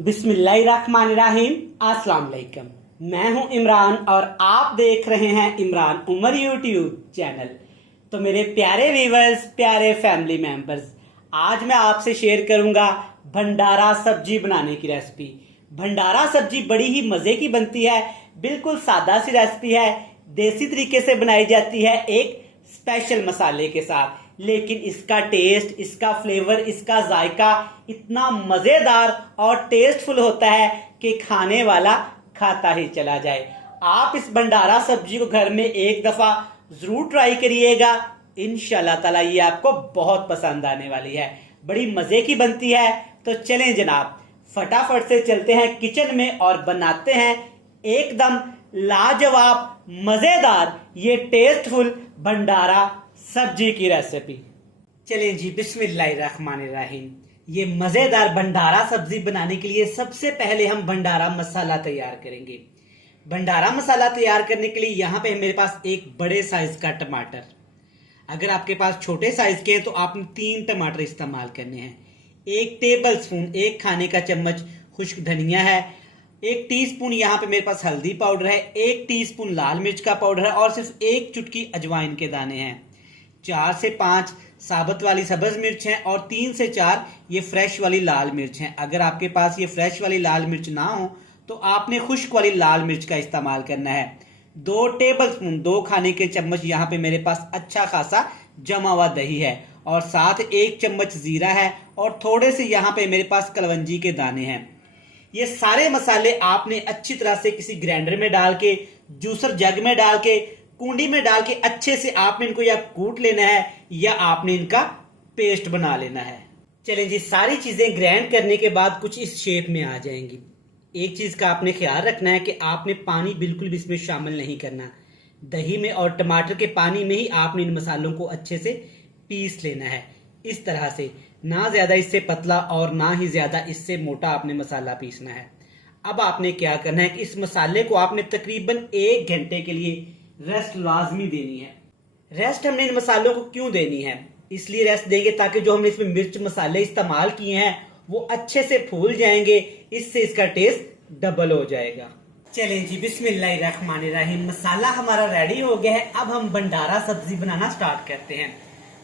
बिस्मिल्लाहिर्रहमानिर्रहीम। अस्सलाम वालेकुम। मैं हूं इमरान और आप देख रहे हैं इमरान उमर यूट्यूब चैनल। तो मेरे प्यारे व्यूवर्स, प्यारे फैमिली मेंबर्स, आज मैं आपसे शेयर करूंगा भंडारा सब्जी बनाने की रेसिपी। भंडारा सब्जी बड़ी ही मज़े की बनती है, बिल्कुल सादा सी रेसिपी है, देसी तरीके से बनाई जाती है एक स्पेशल मसाले के साथ। लेकिन इसका टेस्ट, इसका फ्लेवर, इसका जायका इतना मज़ेदार और टेस्टफुल होता है कि खाने वाला खाता ही चला जाए। आप इस भंडारा सब्जी को घर में एक दफ़ा ज़रूर ट्राई करिएगा, इंशाल्लाह ताला ये आपको बहुत पसंद आने वाली है। बड़ी मज़े की बनती है। तो चलें जनाब, फटाफट से चलते हैं किचन में और बनाते हैं एकदम लाजवाब मज़ेदार ये टेस्टफुल भंडारा सब्जी की रेसिपी। चलें जी, बिस्मिल्लाहिर्रहमानिर्रहीम। ये मज़ेदार भंडारा सब्जी बनाने के लिए सबसे पहले हम भंडारा मसाला तैयार करेंगे। भंडारा मसाला तैयार करने के लिए यहाँ पे मेरे पास एक बड़े साइज का टमाटर, अगर आपके पास छोटे साइज के हैं तो आपने 3 टमाटर इस्तेमाल करने हैं। 1 टेबल स्पून, 1 खाने का चम्मच खुश्क धनिया है। 1 टीस्पून यहाँ पे मेरे पास हल्दी पाउडर है। 1 टीस्पून लाल मिर्च का पाउडर है और सिर्फ 1 चुटकी अजवाइन के दाने हैं। 4 से 5 साबुत वाली सब्ज मिर्च हैं और 3 से 4 ये फ्रेश वाली लाल मिर्च हैं। अगर आपके पास ये फ्रेश वाली लाल मिर्च ना हो तो आपने खुश्क वाली लाल मिर्च का इस्तेमाल करना है। 2 टेबल स्पून, 2 खाने के चम्मच यहाँ पे मेरे पास अच्छा खासा जमा हुआ दही है और साथ 1 चम्मच जीरा है और थोड़े से यहाँ पे मेरे पास कलवंजी के दाने हैं। ये सारे मसाले आपने अच्छी तरह से किसी ग्राइंडर में डाल के, जूसर जग में डाल के, कुंडी में डाल के अच्छे से आपने इनको या कूट लेना है या आपने इनका पेस्ट बना लेना है। चलें जी, सारी चीजें ग्राइंड करने के बाद कुछ इस शेप में आ जाएंगी। एक चीज का आपने ख्याल रखना है कि आपने पानी बिल्कुल भी इसमें शामिल नहीं करना। दही में और टमाटर के पानी में ही आपने इन मसालों को अच्छे से पीस लेना है। इस तरह से, ना ज्यादा इससे पतला और ना ही ज्यादा इससे मोटा आपने मसाला पीसना है। अब आपने क्या करना है कि इस मसाले को आपने तकरीबन 1 घंटे के लिए रेस्ट लाजमी देनी है। रेस्ट हमने इन मसालों को क्यों देनी है? इसलिए रेस्ट देंगे ताकि जो हमने इसमें मिर्च मसाले इस्तेमाल किए हैं वो अच्छे से फूल जाएंगे, इससे इसका टेस्ट डबल हो जाएगा। चलें जी, बिस्मिल्लाहिर्रहमानिर्रहीम। मसाला हमारा रेडी हो गया है। अब हम भंडारा सब्जी बनाना स्टार्ट करते हैं,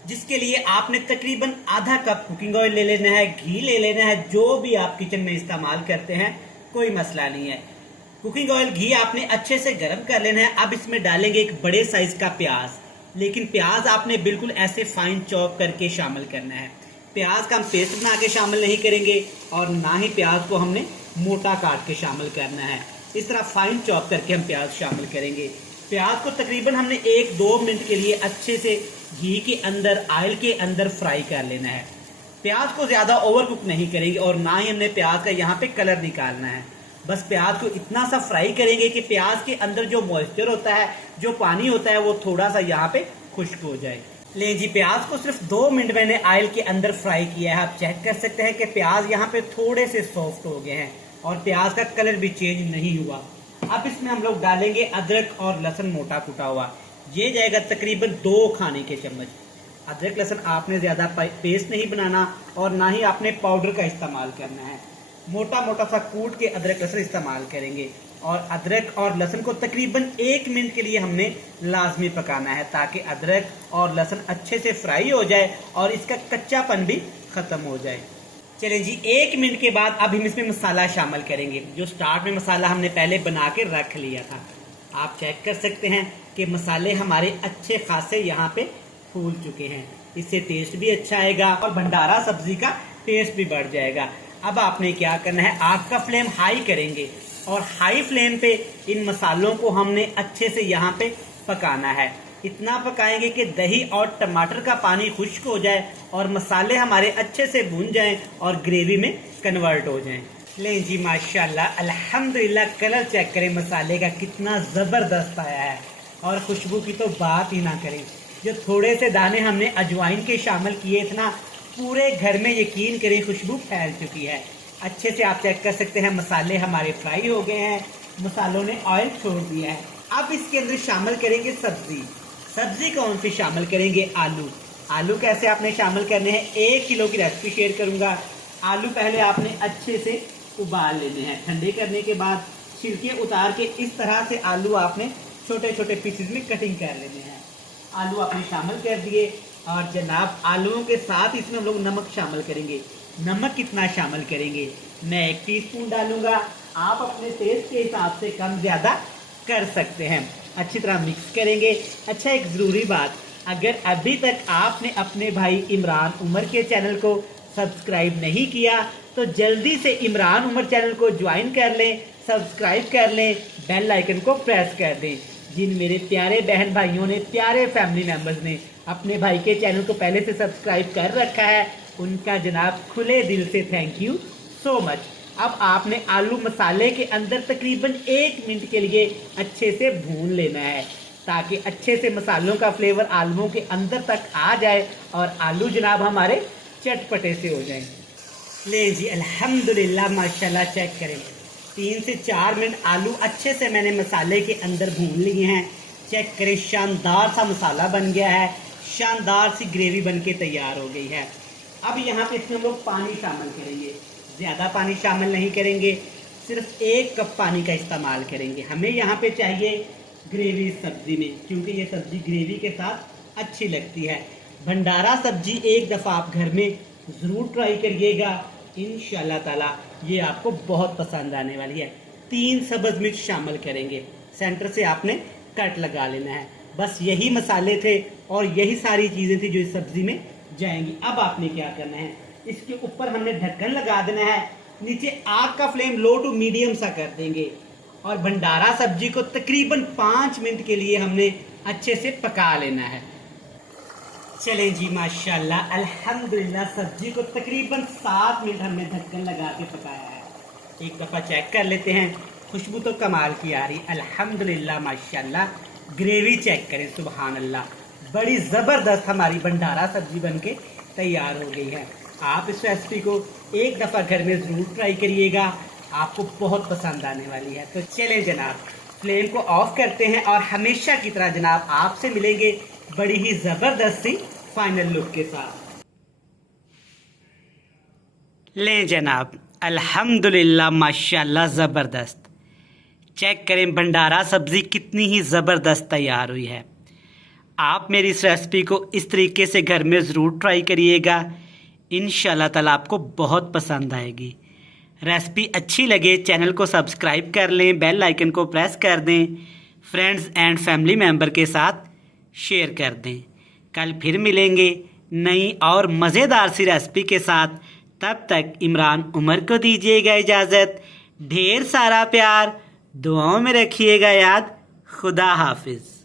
जिसके लिए आपने तकरीबन आधा कप कुकिंग ऑयल ले लेना है, घी ले लेना है, जो भी आप किचन में इस्तेमाल करते हैं कोई मसला नहीं है। कुकिंग ऑयल, घी आपने अच्छे से गर्म कर लेना है। अब इसमें डालेंगे एक बड़े साइज का प्याज, लेकिन प्याज आपने बिल्कुल ऐसे फाइन चॉप करके शामिल करना है। प्याज का हम पेस्ट बना के शामिल नहीं करेंगे और ना ही प्याज को हमने मोटा काट के शामिल करना है। इस तरह फाइन चॉप करके हम प्याज शामिल करेंगे। प्याज को तकरीबन हमने 1-2 मिनट के लिए अच्छे से घी के अंदर, ऑयल के अंदर फ्राई कर लेना है। प्याज को ज्यादा ओवर कुक नहीं करेंगे और ना ही हमने प्याज का यहाँ पे कलर निकालना है। बस प्याज को इतना सा फ्राई करेंगे कि प्याज के अंदर जो मॉइस्चर होता है, जो पानी होता है, वो थोड़ा सा यहाँ पे खुश्क हो जाए। ले जी, प्याज को सिर्फ 2 मिनट मैंने ऑयल के अंदर फ्राई किया है। आप चेक कर सकते हैं कि प्याज यहाँ पे थोड़े से सॉफ्ट हो गए हैं और प्याज का कलर भी चेंज नहीं हुआ। अब इसमें हम लोग डालेंगे अदरक और लहसुन मोटा कुटा हुआ। ये जाएगा तकरीबन 2 खाने के चम्मच। अदरक लहसुन आपने ज्यादा पेस्ट नहीं बनाना और ना ही आपने पाउडर का इस्तेमाल करना है। मोटा मोटा सा कूट के अदरक लहसुन इस्तेमाल करेंगे और अदरक और लहसुन को तकरीबन 1 मिनट के लिए हमने लाजमी पकाना है, ताकि अदरक और लहसुन अच्छे से फ्राई हो जाए और इसका कच्चापन भी खत्म हो जाए। चलें जी, 1 मिनट के बाद अब हम इसमें मसाला शामिल करेंगे। जो स्टार्ट में मसाला हमने पहले बना के रख लिया था, आप चेक कर सकते हैं कि मसाले हमारे अच्छे खासे यहाँ पे फूल चुके हैं। इससे टेस्ट भी अच्छा आएगा और भंडारा सब्जी का टेस्ट भी बढ़ जाएगा। अब आपने क्या करना है, आग का फ्लेम हाई करेंगे और हाई फ्लेम पे इन मसालों को हमने अच्छे से यहाँ पे पकाना है। इतना पकाएंगे कि दही और टमाटर का पानी खुश्क हो जाए और मसाले हमारे अच्छे से भून जाएं और ग्रेवी में कन्वर्ट हो जाएं। लें जी, माशाल्लाह, अल्हम्दुलिल्लाह, कलर चेक करें मसाले का कितना ज़बरदस्त आया है और खुशबू की तो बात ही ना करें। जो थोड़े से दाने हमने अजवाइन के शामिल किए थे ना, पूरे घर में यकीन करें खुशबू फैल चुकी है। अच्छे से आप चेक कर सकते हैं मसाले हमारे फ्राई हो गए हैं, मसालों ने ऑयल छोड़ दिया है। अब इसके अंदर शामिल करेंगे सब्जी। सब्जी कौन सी शामिल करेंगे? आलू। आलू कैसे आपने शामिल करने हैं, 1 किलो की रेसिपी शेयर करूंगा। आलू पहले आपने अच्छे से उबाल लेने हैं। ठंडे करने के बाद छिलके उतार के इस तरह से आलू आपने छोटे छोटे पीसेस में कटिंग कर लेने हैं। आलू आपने शामिल कर दिए और जनाब आलूओं के साथ इसमें हम लोग नमक शामिल करेंगे। नमक कितना शामिल करेंगे? मैं 1 टीस्पून डालूंगा, आप अपने टेस्ट के हिसाब से कम ज़्यादा कर सकते हैं। अच्छी तरह मिक्स करेंगे। अच्छा, एक ज़रूरी बात, अगर अभी तक आपने अपने भाई इमरान उमर के चैनल को सब्सक्राइब नहीं किया तो जल्दी से इमरान उमर चैनल को ज्वाइन कर लें, सब्सक्राइब कर लें, बेल आइकन को प्रेस कर दें। जिन मेरे प्यारे बहन भाइयों ने, प्यारे फैमिली मेम्बर्स ने अपने भाई के चैनल को पहले से सब्सक्राइब कर रखा है, उनका जनाब खुले दिल से थैंक यू सो मच। अब आपने आलू मसाले के अंदर तकरीबन 1 मिनट के लिए अच्छे से भून लेना है ताकि अच्छे से मसालों का फ्लेवर आलूओं के अंदर तक आ जाए और आलू जनाब हमारे चटपटे से हो जाएं। ले जी, अल्हम्दुलिल्लाह माशाल्लाह, चेक करें 3 से 4 मिनट आलू अच्छे से मैंने मसाले के अंदर भून लिए हैं। चेक करें, शानदार सा मसाला बन गया है, शानदार सी ग्रेवी बन के तैयार हो गई है। अब यहाँ पे इसमें हम लोग पानी शामिल करेंगे। ज़्यादा पानी शामिल नहीं करेंगे, सिर्फ 1 कप पानी का इस्तेमाल करेंगे। हमें यहाँ पे चाहिए ग्रेवी सब्ज़ी में, क्योंकि ये सब्ज़ी ग्रेवी के साथ अच्छी लगती है। भंडारा सब्ज़ी एक दफ़ा आप घर में ज़रूर ट्राई करिएगा, इंशाल्लाह ताला ये आपको बहुत पसंद आने वाली है। 3 सब्ज़ मिर्च शामिल करेंगे, सेंटर से आपने कट लगा लेना है। बस यही मसाले थे और यही सारी चीज़ें थी जो इस सब्ज़ी में जाएंगी। अब आपने क्या करना है, इसके ऊपर हमने ढक्कन लगा देना है, नीचे आग का फ्लेम लो टू मीडियम सा कर देंगे और भंडारा सब्जी को तकरीबन 5 मिनट के लिए हमने अच्छे से पका लेना है। चलें जी, माशाल्लाह अल्हम्दुलिल्लाह, सब्जी को तकरीबन 7 मिनट हमने ढक्कन लगा के पकाया है। एक दफ़ा चेक कर लेते हैं, खुशबू तो कमाल की आ रही, अल्हम्दुलिल्लाह माशाल्लाह। ग्रेवी चेक करें, सुबहान अल्लाह, बड़ी ज़बरदस्त हमारी भंडारा सब्जी बनके तैयार हो गई है। आप इस रेसिपी को एक दफ़ा घर में ज़रूर ट्राई करिएगा, आपको बहुत पसंद आने वाली है। तो चलें जनाब, फ्लेम को ऑफ करते हैं और हमेशा की तरह जनाब आपसे मिलेंगे बड़ी ही ज़बरदस्त सी फाइनल लुक के साथ। लें जनाब, अल्हम्दुलिल्लाह माशाल्लाह, ज़बरदस्त। चेक करें भंडारा सब्ज़ी कितनी ही ज़बरदस्त तैयार हुई है। आप मेरी इस रेसिपी को इस तरीके से घर में ज़रूर ट्राई करिएगा, इंशाल्लाह ताला आपको बहुत पसंद आएगी। रेसिपी अच्छी लगे चैनल को सब्सक्राइब कर लें, बेल आइकन को प्रेस कर दें, फ्रेंड्स एंड फैमिली मेम्बर के साथ शेयर कर दें। कल फिर मिलेंगे नई और मज़ेदार सी रेसिपी के साथ। तब तक इमरान उमर को दीजिएगा इजाज़त। ढेर सारा प्यार, दुआओं में रखिएगा याद। खुदा हाफिज़।